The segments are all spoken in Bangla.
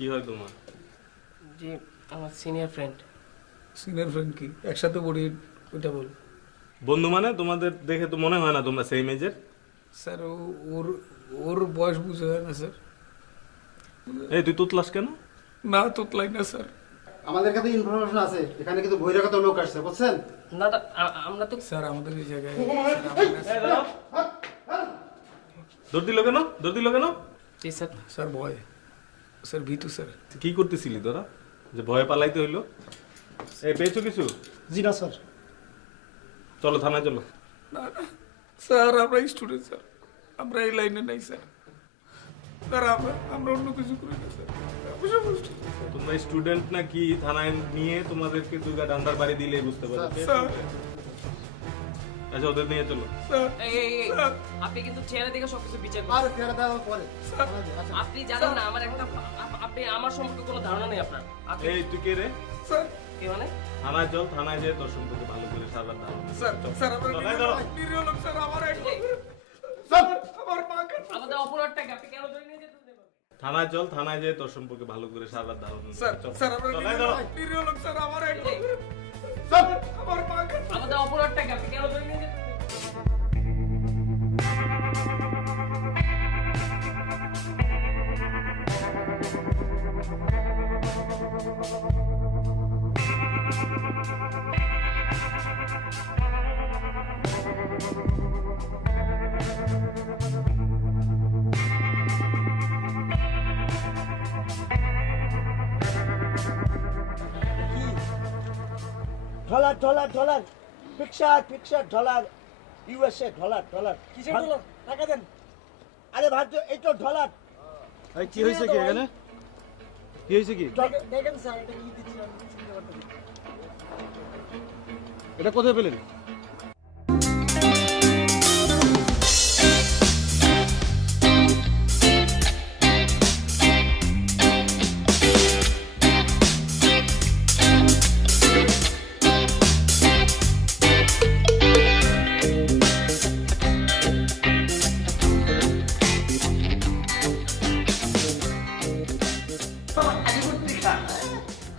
কি হয় তোমার? জি আমার সিনিয়র ফ্রেন্ড। সিনিয়র ফ্রেন্ড কি একসাথে পড়ি ওইটা বল। বন্ধু মানে তোমাদের দেখে তো মনে হয় না তোমরা সেম এজের। স্যার ওর ওর বয়স বুঝে হয় না স্যার। এই তুই তুতলাস কেন? না তোতলাই না স্যার। আমাদের কাছে ইনফরমেশন আছে এখানে কিন্তু বহিরাগত লোক আসছে বুঝছেন? না না, আমরা তো স্যার আমাদের এই জায়গায় দৌড় দিল কেন? দৌড় দিল কেন? জি স্যার। স্যার ভয় স্যার ভীতু স্যার। কি করতেছিলি তোরা যে ভয়ে পালাইতে হইলো? এই পেয়েছো কিছু? জি না স্যার। চলো থানায় চলো। না না স্যার আমরা স্টুডেন্ট স্যার, আমরা এই লাইনে নাই স্যার। স্যার আমরা অন্য কিছু করি না স্যার। তোমরা স্টুডেন্ট না কি থানায় নিয়ে তোমাদেরকে দুগা ডান্ডার বাড়ি দিলে বুঝতে পারবে। স্যার আচ্ছা ওদের নিয়ে চলো। স্যার এই, আপনি কিন্তু চেহারা দেখে সবকিছু বিচার আর করেন। ফেরা দেওয়ার পরে আপনি জানেন না আমার একটা আপনি আমার সম্পর্কে কোনো ধারণা নেই আপনার। আপনি এই তুই কে রে? স্যার কি মানে? থানায় চল, থানায় যেয়ে তোর সম্পর্কে ভালো করে সারা ধারণা। স্যার স্যার আমরা চল, এই ধরো। নিরীহ লোক স্যার। আমার আমার মাকে আমাদের অপরাধটাকে আপনি কেন ধরে নিয়ে যেতে দেবেন? থানায় চল, থানায় যেয়ে তোর সম্পর্কে ভালো করে সারা ধারণা। স্যার চল। স্যার আমরা চল, এই ধরো। নিরীহ লোক স্যার। আমার স্যার আমার মাকে আমাদের অপরাধটাকে আপনি কেন ধরে নিয়ে যেতে দেবেন? Dollar dollar dollar picture picture dollar USA dollar dollar কিসের ডলার টাকা দেন। আরে ভাবছো এই তো ডলার। কি হয়েছে কি এখানে? কি হয়েছে কি? দেখেন স্যার এটা কি দিচ্ছিলাম চিন্তা করতে। এটা কোথায় পেলেন?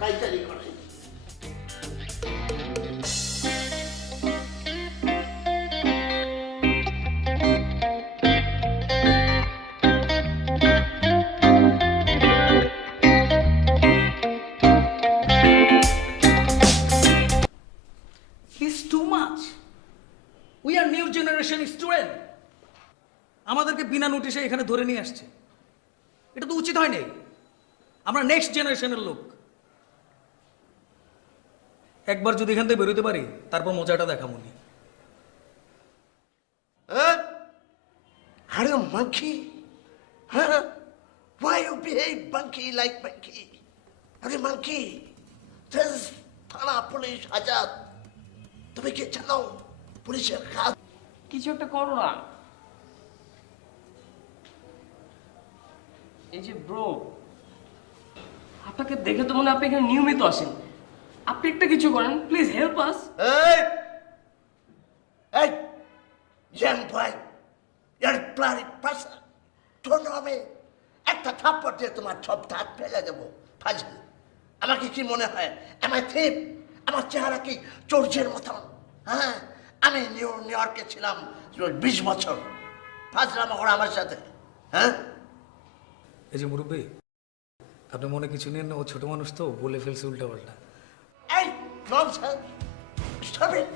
পাইচারি করে It's too much. We are new generation student. আমাদেরকে বিনা নোটিশে এখানে ধরে নিয়ে আসছে। এটা তো উচিত হয় নাই। আমরা নেক্সট জেনারেশনের লোক। একবার যদি এখান থেকে বেরোতে পারি তারপর মজাটা দেখাবো নি। আরে monkey, huh? Why you behave monkey like monkey? আরে monkey, this is থানা পুলিশ আজাদ। তুমি কি জানো পুলিশের কাজ? কিছু একটা করো না। এই যে ব্রো, আপনাকে দেখে তো মনে হয় আপনি এখানে নিয়মিত আসেন। আপনি একটা কিছু করেন, প্লিজ হেল্প আস। এই এই ইয়াং বয়, ইয়ার প্লারি পাশা তোর নামে একটা থাপ্পড় দিয়ে তোমার সব দাঁত ফেলে দেবো ফাজিল। আমাকে কি মনে হয় আমার থিপ? আমার চেহারা কি চোরজের মতন? হ্যাঁ আমি নিউ ইয়র্কে ছিলাম 20 বছর। ফাজলামো করো আমার সাথে? হ্যাঁ এই যে মুরব্বী, আপনি মনে কিছু নেন না, ও ছোট মানুষ তো বলে ফেলছে উল্টা পাল্টা। এই ননসেন্স, স্টপ ইট।